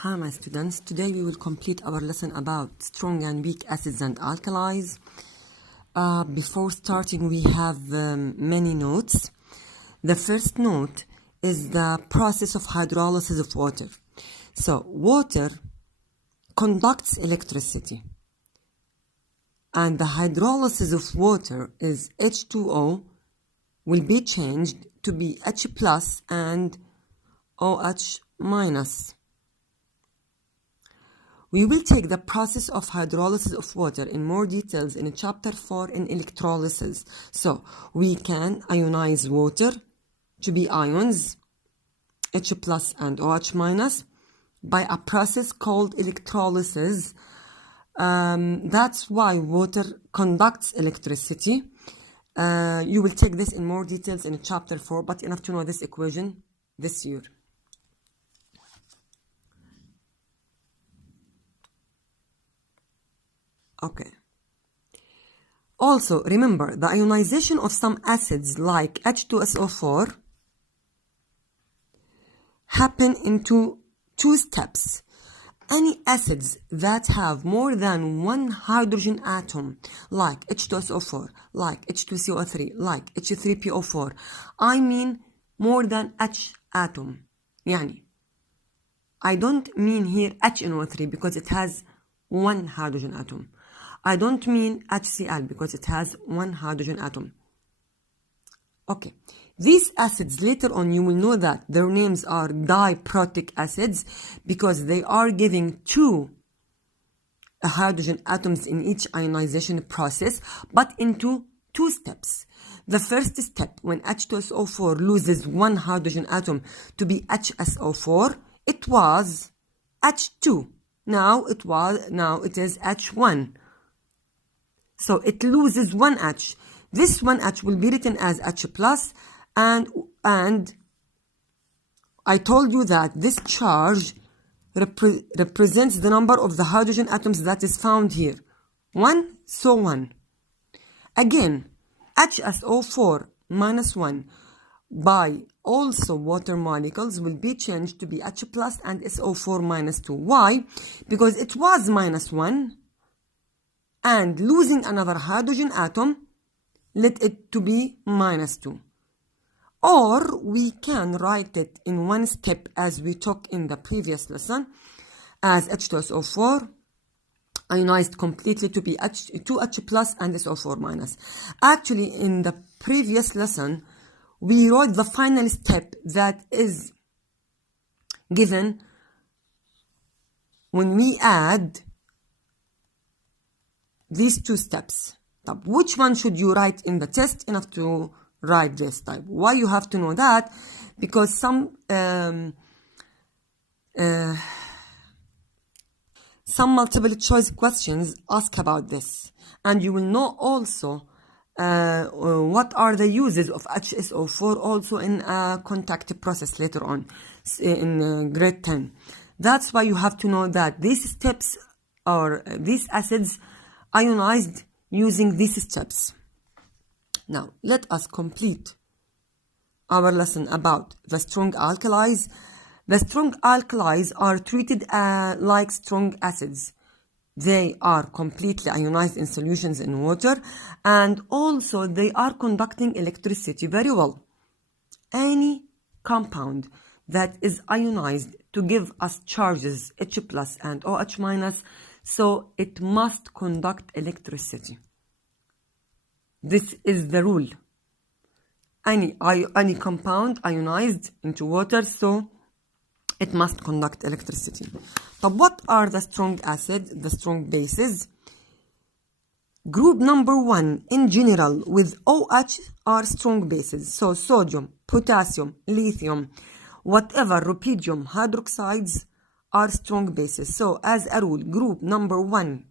Hi my students, today we will complete our lesson about strong and weak acids and alkalis. Before starting we have many notes. The first note is the process of hydrolysis of water. So water conducts electricity and the hydrolysis of water is H2O will be changed to be H plus and OH minus. We will take the process of hydrolysis of water in more details in chapter 4 in electrolysis. So we can ionize water to be ions, H plus and OH minus, by a process called electrolysis. That's why water conducts electricity. You will take this in more details in chapter 4, but enough to know this equation this year. Okay. Also, remember, the ionization of some acids like H2SO4 happen into two steps. Any acids that have more than one hydrogen atom, like H2SO4, like H2CO3, like H3PO4, I mean more than H atom. يعني, I don't mean here HNO3 because it has one hydrogen atom. I don't mean HCl because it has one hydrogen atom. Okay, these acids later on you will know that their names are diprotic acids because they are giving two hydrogen atoms in each ionization process, but into two steps. The first step, when H2SO4 loses one hydrogen atom to be HSO4, it was H2. Now it is H1. So it loses one H. This one H will be written as H plus, and I told you that this charge represents the number of the hydrogen atoms that is found here. 1, so 1. Again, HSO4 minus 1 by also water molecules will be changed to be H plus and SO4 minus 2. Why? Because it was minus 1 and losing another hydrogen atom led it to be minus 2. Or we can write it in one step as we took in the previous lesson as H2SO4 ionized completely to be 2H plus and SO4 minus. Actually, in the previous lesson, we wrote the final step that is given when we add these two steps. Which one should you write in the test enough to write this type? Why you have to know that? Because some multiple choice questions ask about this, and you will know also what are the uses of HSO4 also in a contact process later on in grade 10. That's why you have to know that these steps or these acids ionized using these steps. Now, let us complete our lesson about the strong alkalis. The strong alkalis are treated like strong acids. They are completely ionized in solutions in water, and also they are conducting electricity very well. Any compound that is ionized to give us charges H plus and OH minus, so it must conduct electricity. This is the rule. Any compound ionized into water, so it must conduct electricity. But what are the strong acids, the strong bases? Group number 1 in general with OH are strong bases. So sodium, potassium, lithium, whatever, rubidium, hydroxides are strong bases. So as a rule, group number 1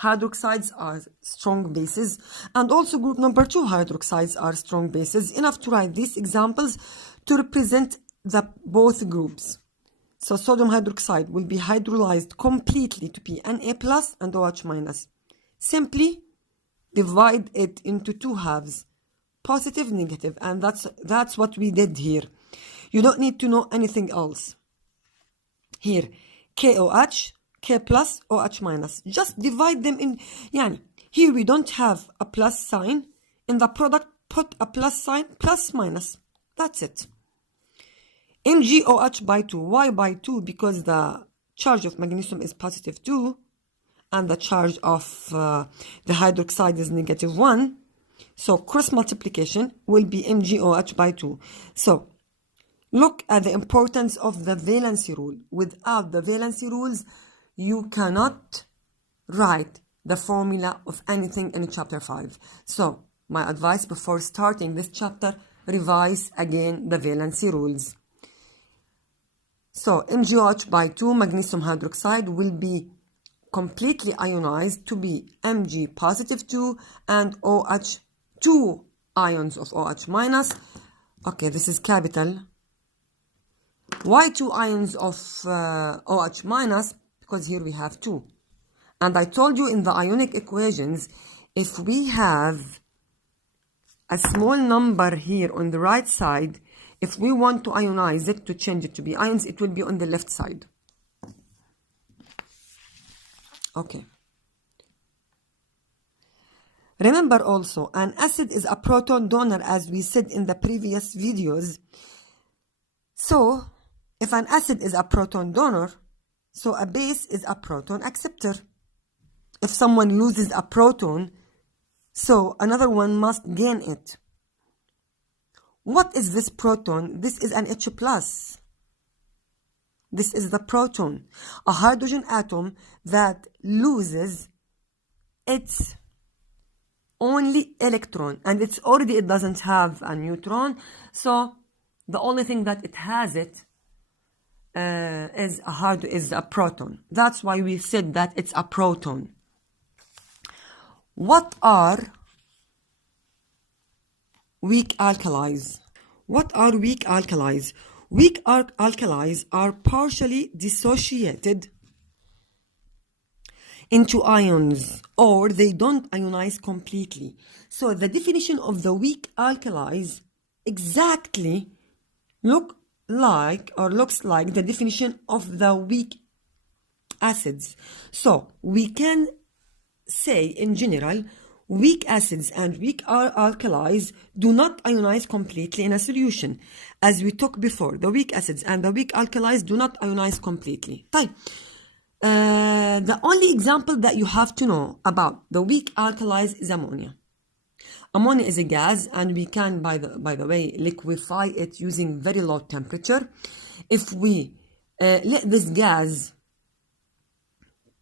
hydroxides are strong bases, and also group number 2 hydroxides are strong bases. Enough to write these examples to represent the both groups. So sodium hydroxide will be hydrolyzed completely to be Na plus and OH minus. Simply divide it into two halves, positive, negative, and that's what we did here. You don't need to know anything else. Here, KOH, K plus, OH minus. Just divide them in. يعني here we don't have a plus sign. In the product, put a plus sign, plus minus. That's it. MgOH by 2. Why by 2? Because the charge of magnesium is positive 2 and the charge of the hydroxide is negative 1. So cross multiplication will be MgOH by 2. So look at the importance of the valency rule. Without the valency rules, you cannot write the formula of anything in chapter 5. So my advice before starting this chapter, revise again the valency rules. So MgOH by 2 magnesium hydroxide will be completely ionized to be Mg positive 2 and OH 2 ions of OH minus. Okay, this is capital. Why 2 ions of OH minus? Because here we have 2. And I told you in the ionic equations, if we have a small number here on the right side, if we want to ionize it, to change it to be ions, it will be on the left side. Okay. Remember also, an acid is a proton donor, as we said in the previous videos. So, if an acid is a proton donor, so a base is a proton acceptor. If someone loses a proton, so another one must gain it. What is this proton? This is an H+. This is the proton, a hydrogen atom that loses its only electron, and it doesn't have a neutron, so the only thing that it has is a proton. That's why we said that it's a proton. What are weak alkalis? What are weak alkalis? Weak alkalis are partially dissociated into ions, or they don't ionize completely. So the definition of the weak alkalis exactly looks like the definition of the weak acids. So we can say in general, weak acids and weak alkalis do not ionize completely in a solution. As we talked before, the weak acids and the weak alkalis do not ionize completely. The only example that you have to know about the weak alkalis is ammonia. Ammonia is a gas, and we can, by the way, liquefy it using very low temperature. If we let this gas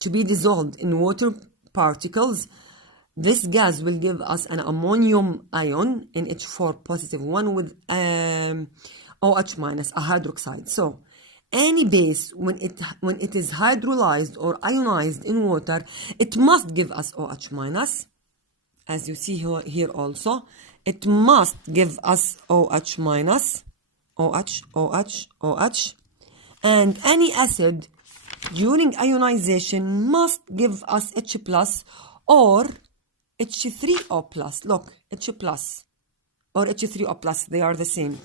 to be dissolved in water particles, this gas will give us an ammonium ion, NH4 positive 1 with OH minus, a hydroxide. So any base, when it is hydrolyzed or ionized in water, it must give us OH minus. As you see here also, it must give us OH minus, OH. And any acid during ionization must give us H plus or H3O plus. Look, H plus or H3O plus, they are the same.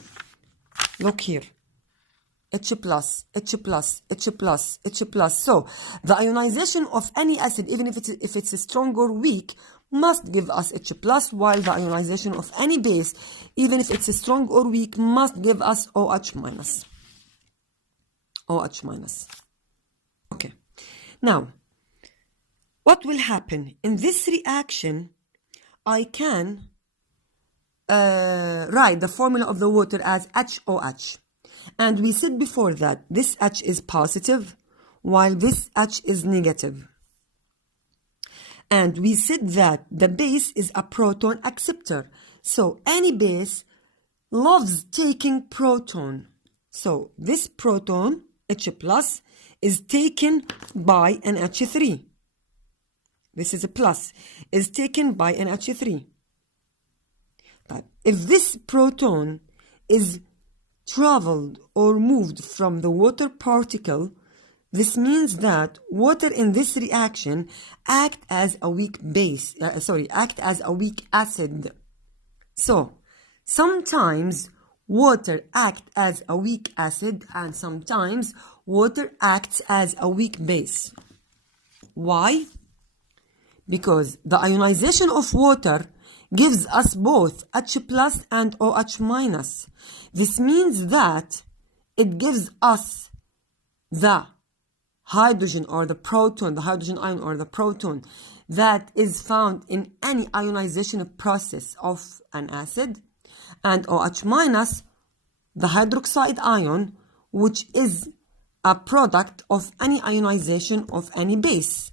Look here. H plus, H plus, H plus, H plus. So the ionization of any acid, even if it's strong or weak, must give us H plus, while the ionization of any base, even if it's strong or weak, must give us OH minus. OH minus. Okay. Now, what will happen in this reaction? I can write the formula of the water as HOH. And we said before that this H is positive while this H is negative. And we said that the base is a proton acceptor. So any base loves taking proton. So this proton, H plus, is taken by an H3. This is a plus, is taken by an H3. But if this proton is traveled or moved from the water particle, this means that water in this reaction act as a weak acid. So sometimes water act as a weak acid and sometimes water acts as a weak base. Why? Because the ionization of water gives us both H plus and OH minus. This means that it gives us the hydrogen or the proton, the hydrogen ion or the proton that is found in any ionization process of an acid, and OH minus, the hydroxide ion, which is a product of any ionization of any base.